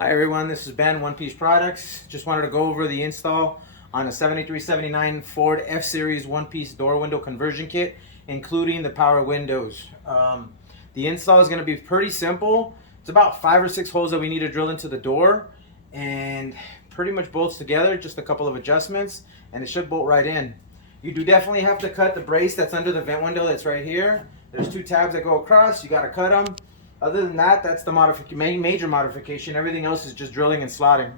Hi everyone, this is Ben, One Piece Products. Just wanted to go over the install on a 7379 Ford F-Series One Piece door window conversion kit, including the power windows. The install is going to be pretty simple. It's about 5 or 6 holes that we need to drill into the door, and pretty much bolts together, just a couple of adjustments, and it should bolt right in. You do definitely have to cut the brace that's under the vent window that's right here. There's 2 tabs that go across, you got to cut them. Other than that, that's the major modification. Everything else is just drilling and slotting.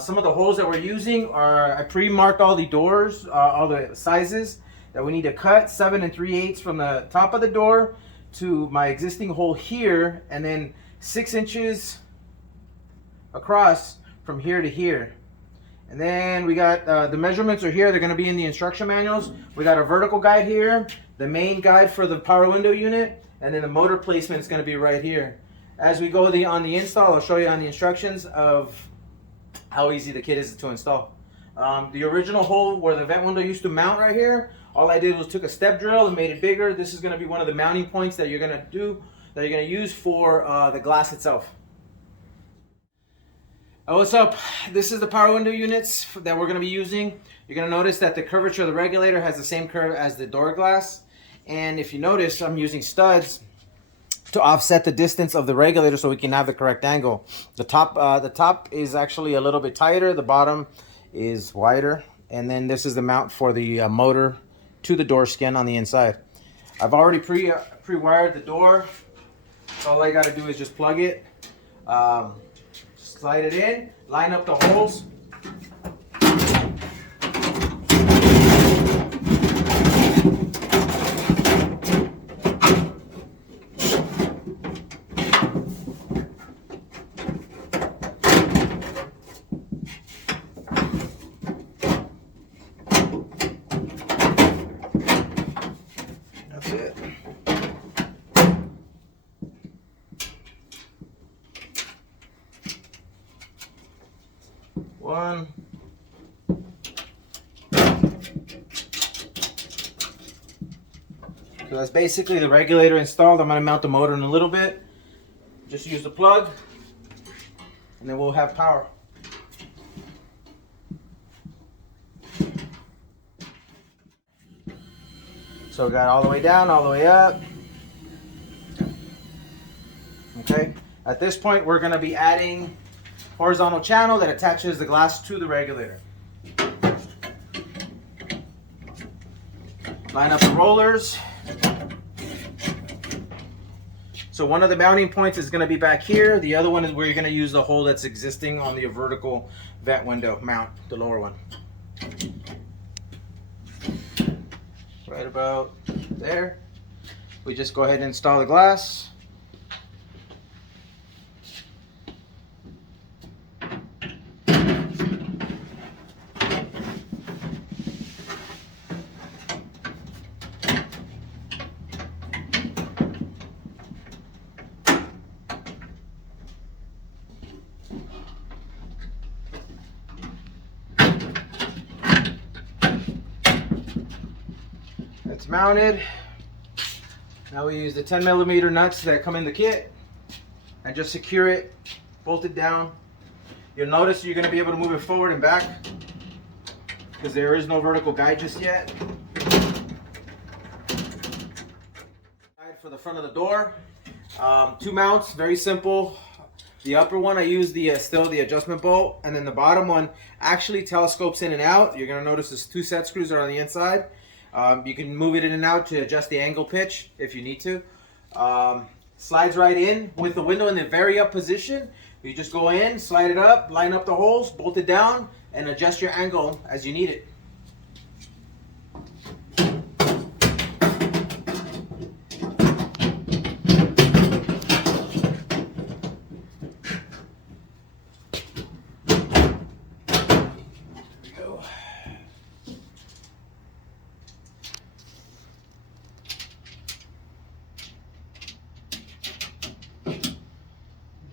Some of the holes that we're using are, I pre-marked all the doors, all the sizes that we need to cut. 7 3/8 from the top of the door to my existing hole here, and then 6 inches across from here to here. And then we got the measurements are here. They're going to be in the instruction manuals. We got a vertical guide here, the main guide for the power window unit, and then the motor placement is going to be right here. As we go on the install, I'll show you on the instructions of how easy the kit is to install. The original hole where the vent window used to mount right here, all I did was took a step drill and made it bigger. This is going to be one of the mounting points that you're going to use for the glass itself. What's up? This is the power window units that we're going to be using. You're going to notice that the curvature of the regulator has the same curve as the door glass. And if you notice, I'm using studs to offset the distance of the regulator so we can have the correct angle. The top is actually a little bit tighter. The bottom is wider. And then this is the mount for the motor to the door skin on the inside. I've already pre-wired the door. So all I got to do is just plug it, slide it in, line up the holes. That's it. One. So that's basically the regulator installed. I'm going to mount the motor in a little bit. Just use the plug, and then we'll have power. So we got all the way down, all the way up. Okay. At this point, we're going to be adding horizontal channel that attaches the glass to the regulator. Line up the rollers. So one of the mounting points is going to be back here. The other one is where you're going to use the hole that's existing on the vertical vent window mount, the lower one. Right about there. We just go ahead and install the glass. It's mounted. Now we use the 10mm nuts that come in the kit and just secure it, bolt it down. You'll notice you're going to be able to move it forward and back because there is no vertical guide just yet. For the front of the door, 2 mounts, very simple. The upper one I use still the adjustment bolt, and then the bottom one actually telescopes in and out. You're going to notice there's 2 set screws are on the inside. You can move it in and out to adjust the angle pitch if you need to. Slides right in with the window in the very up position. You just go in, slide it up, line up the holes, bolt it down, and adjust your angle as you need it.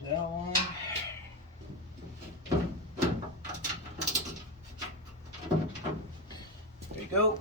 That one. There you go.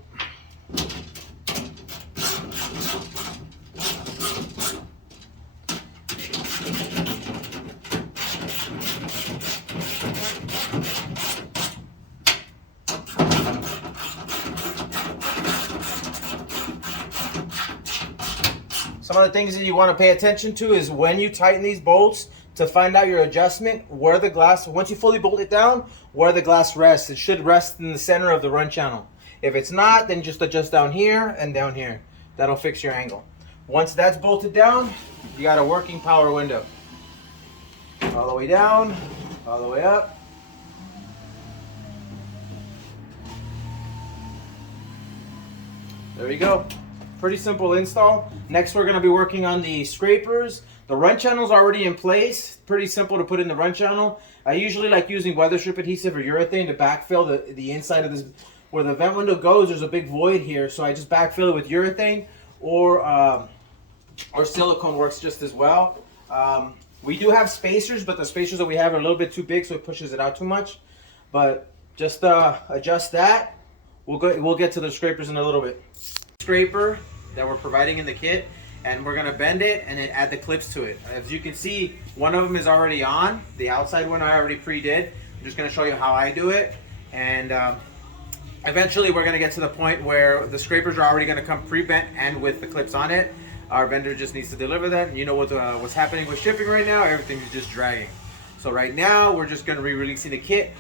Some of the things that you want to pay attention to is when you tighten these bolts to find out your adjustment, where the glass, once you fully bolt it down, where the glass rests. It should rest in the center of the run channel. If it's not, then just adjust down here and down here. That'll fix your angle. Once that's bolted down, you got a working power window. All the way down, all the way up. There you go. Pretty simple install. Next, we're going to be working on the scrapers. The run channel's already in place. Pretty simple to put in the run channel. I usually like using weather strip adhesive or urethane to backfill the inside of this. Where the vent window goes, there's a big void here, so I just backfill it with urethane, or silicone works just as well. We do have spacers, but the spacers that we have are a little bit too big, so it pushes it out too much. But just adjust that. We'll get to the scrapers in a little bit. Scraper that we're providing in the kit, and we're gonna bend it and then add the clips to it. As you can see, one of them is already on. The outside one I already pre-did. I'm just gonna show you how I do it, and eventually we're gonna get to the point where the scrapers are already gonna come pre-bent and with the clips on it. Our vendor just needs to deliver that. And you know what's happening with shipping right now? Everything's just dragging. So right now we're just gonna be releasing the kit,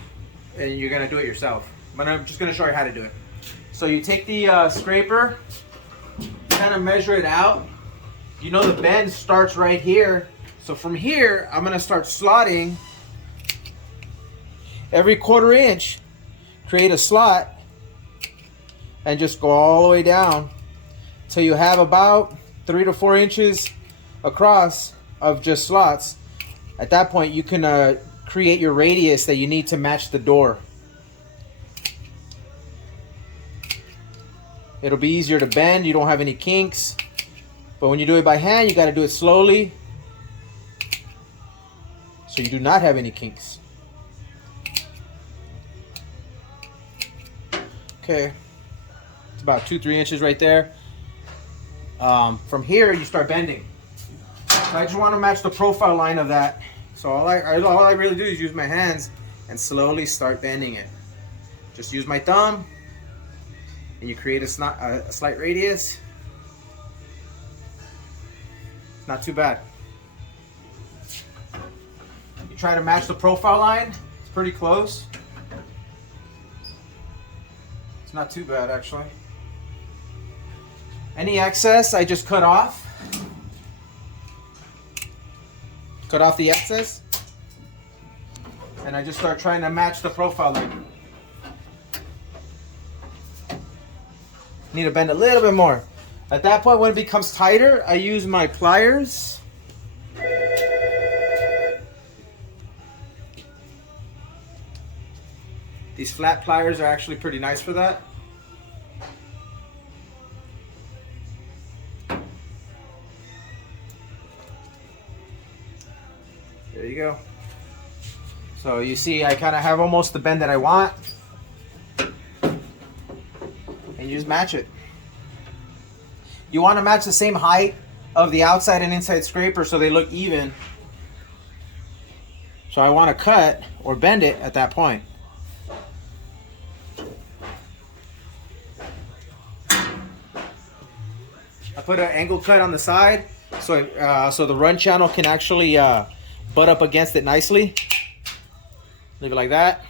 and you're gonna do it yourself. But I'm just gonna show you how to do it. So you take the scraper, kind of measure it out. You know the bend starts right here. So from here, I'm gonna start slotting every 1/4 inch, create a slot, and just go all the way down till you have about 3 to 4 inches across of just slots. At that point, you can create your radius that you need to match the door. It'll be easier to bend. You don't have any kinks. But when you do it by hand, you got to do it slowly, so you do not have any kinks. Okay, it's about 2-3 inches right there. From here, you start bending. So I just want to match the profile line of that. So all I really do is use my hands and slowly start bending it. Just use my thumb, and you create a slight radius. Not too bad. You try to match the profile line. It's pretty close. It's not too bad, actually. Any excess, I just cut off. Cut off the excess. And I just start trying to match the profile line. Need to bend a little bit more. At that point, when it becomes tighter, I use my pliers. These flat pliers are actually pretty nice for that. There you go. So you see, I kind of have almost the bend that I want. And you just match it. You want to match the same height of the outside and inside scraper so they look even. So I want to cut or bend it at that point. I put an angle cut on the side so the run channel can actually butt up against it nicely. Leave it like that.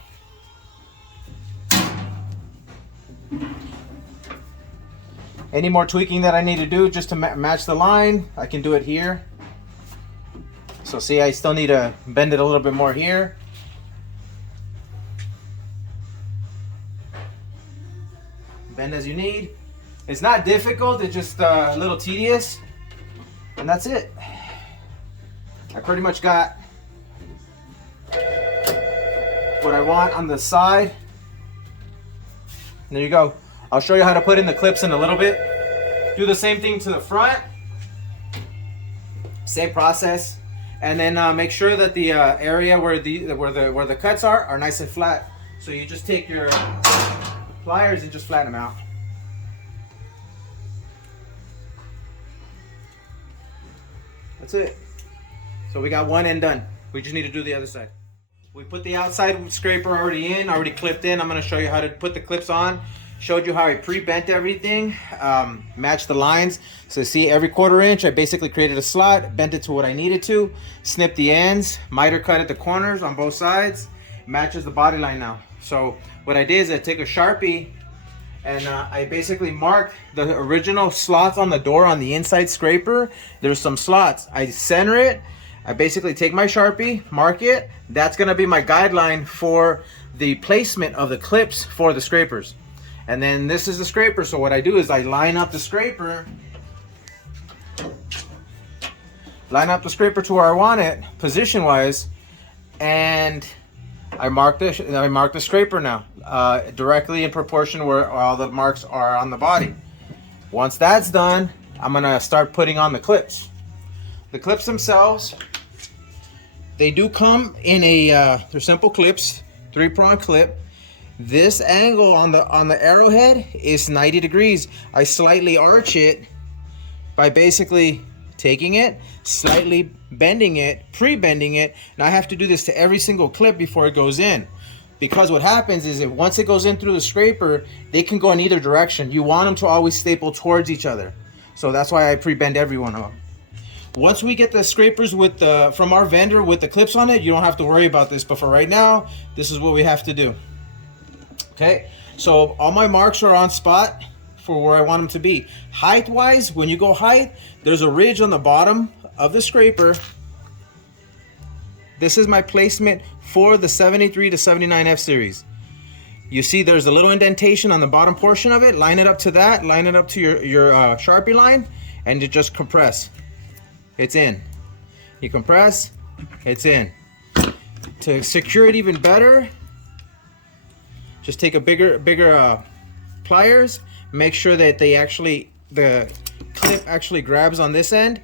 Any more tweaking that I need to do just to match the line, I can do it here. So see, I still need to bend it a little bit more here. Bend as you need. It's not difficult, it's just a little tedious. And that's it. I pretty much got what I want on the side. There you go. I'll show you how to put in the clips in a little bit. Do the same thing to the front. Same process. And then make sure that the area where the cuts are nice and flat. So you just take your pliers and just flatten them out. That's it. So we got one end done. We just need to do the other side. We put the outside scraper already clipped in. I'm going to show you how to put the clips on. Showed you how I pre-bent everything, matched the lines. So see, every 1/4 inch, I basically created a slot, bent it to what I needed to, snipped the ends, miter cut at the corners on both sides, matches the body line now. So what I did is I take a Sharpie and I basically marked the original slots on the door on the inside scraper. There's some slots. I center it. I basically take my Sharpie, mark it. That's gonna be my guideline for the placement of the clips for the scrapers. And then this is the scraper. So what I do is I line up the scraper to where I want it, position wise, and I mark the scraper now, directly in proportion where all the marks are on the body. Once that's done, I'm gonna start putting on the clips. The clips themselves, they do come in they're simple clips, 3-prong clip. This angle on the arrowhead is 90 degrees. I slightly arch it by basically taking it, slightly bending it, pre-bending it, and I have to do this to every single clip before it goes in. Because what happens is once it goes in through the scraper, they can go in either direction. You want them to always staple towards each other. So that's why I pre-bend every one of them. Once we get the scrapers from our vendor with the clips on it, you don't have to worry about this. But for right now, this is what we have to do. Okay, so all my marks are on spot for where I want them to be. Height wise, when you go height, there's a ridge on the bottom of the scraper. This is my placement for the 73 to 79 F series. You see there's a little indentation on the bottom portion of it. Line it up to that, line it up to your Sharpie line, and you just compress. It's in. You compress, it's in. To secure it even better, just take a bigger pliers, make sure that the clip actually grabs on this end,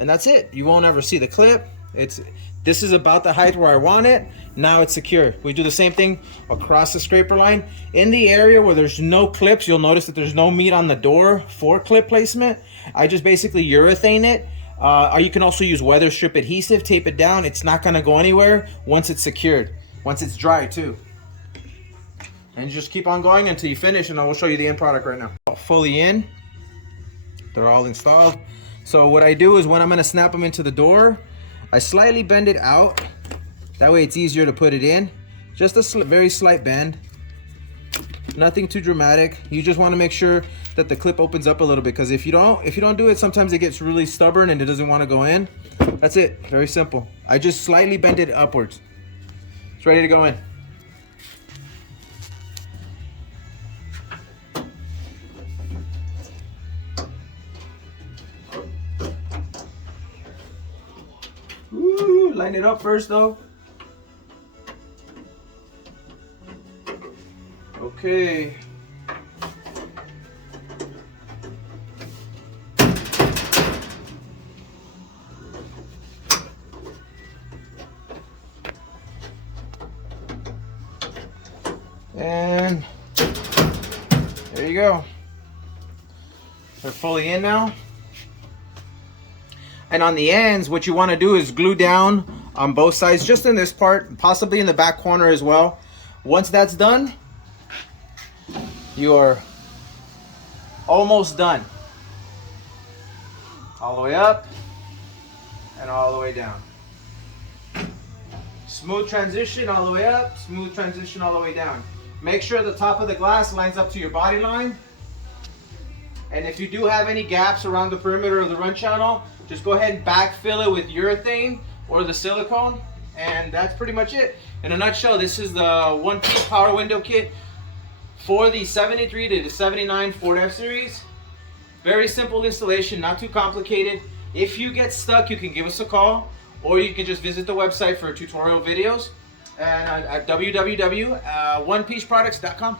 and that's it. You won't ever see the clip. This is about the height where I want it. Now it's secure. We do the same thing across the scraper line. In the area where there's no clips, you'll notice that there's no meat on the door for clip placement. I just basically urethane it. Or you can also use weather strip adhesive, tape it down. It's not gonna go anywhere once it's secured, once it's dry too. And you just keep on going until you finish, and I will show you the end product right now. Fully in, they're all installed. So what I do is when I'm gonna snap them into the door, I slightly bend it out. That way it's easier to put it in. Just a very slight bend. Nothing too dramatic. You just wanna make sure that the clip opens up a little bit, because if you don't do it, sometimes it gets really stubborn and it doesn't wanna go in. That's it, very simple. I just slightly bend it upwards. It's ready to go in. Ooh, line it up first though. Okay. And there you go. They're fully in now. And on the ends, what you want to do is glue down on both sides, just in this part, possibly in the back corner as well. Once that's done, you are almost done. All the way up and all the way down. Smooth transition all the way up, smooth transition all the way down. Make sure the top of the glass lines up to your body line. And if you do have any gaps around the perimeter of the run channel, just go ahead and backfill it with urethane or the silicone, and that's pretty much it. In a nutshell, this is the one-piece power window kit for the 73 to the 79 Ford F-Series. Very simple installation, not too complicated. If you get stuck, you can give us a call, or you can just visit the website for tutorial videos and at www.onepieceproducts.com.